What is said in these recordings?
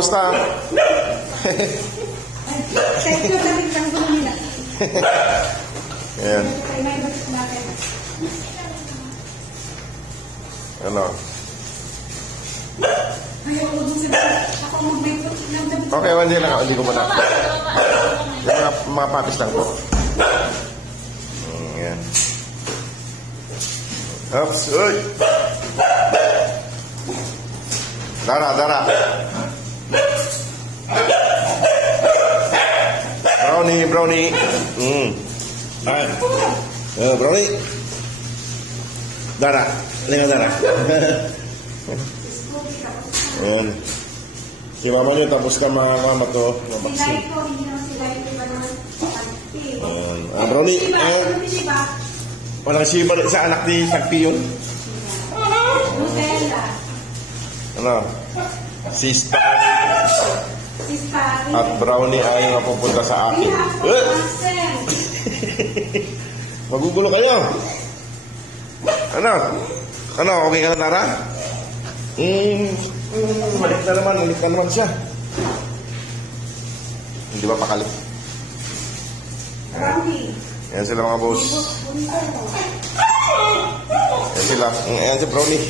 kamusta? Ayan. Ano? Okay, hindi lang ako. Hindi ko muna. Yung mga papis lang po. Ayan. Oops, uy! Dara. Brownie. Ay. Brownie. Dara. Dara. Ayan. Si mama niyo, tapos ka mga mama to. Mabaksin. Ayan. Brownie. Walang siba sa anak ni Sagpi yun. Ano? Sister at Brownie ay mapupunta sa akin. Magugulo kayo. Ano? Okay ka na, Tara? Malik na naman siya. Hindi ba pakalit? Ayan sila mga boss. Ayan sila. Ayan si Brownie.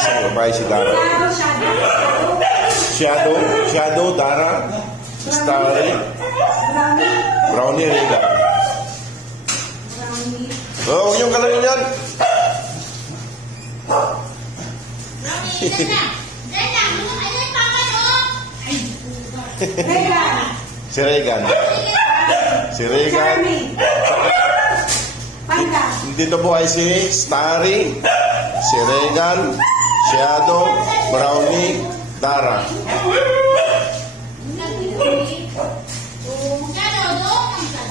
Isang babae si Dara. Shadow, Dara, Starry, Brownie, Rega. Huwag yung kalangin yan. Si Regan. Dito po ay si Starry, si Regan, Shadow, Brownie, Dara.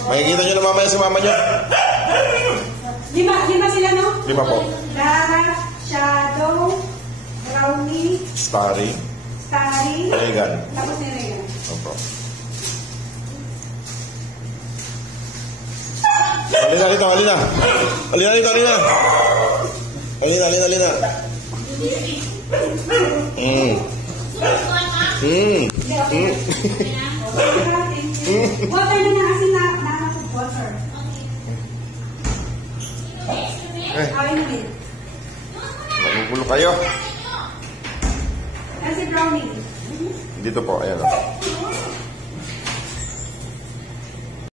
Makikita nyo na mamaya si mama nyo. Lima sila, no? 5 po. Dara, Shadow, Brownie, Starry, Regan. Tapos ni Regan. Opo. Halina. Water na kasi nakakapag water. Magugulo kayo. Kasi Brownie. Dito po, ayan o.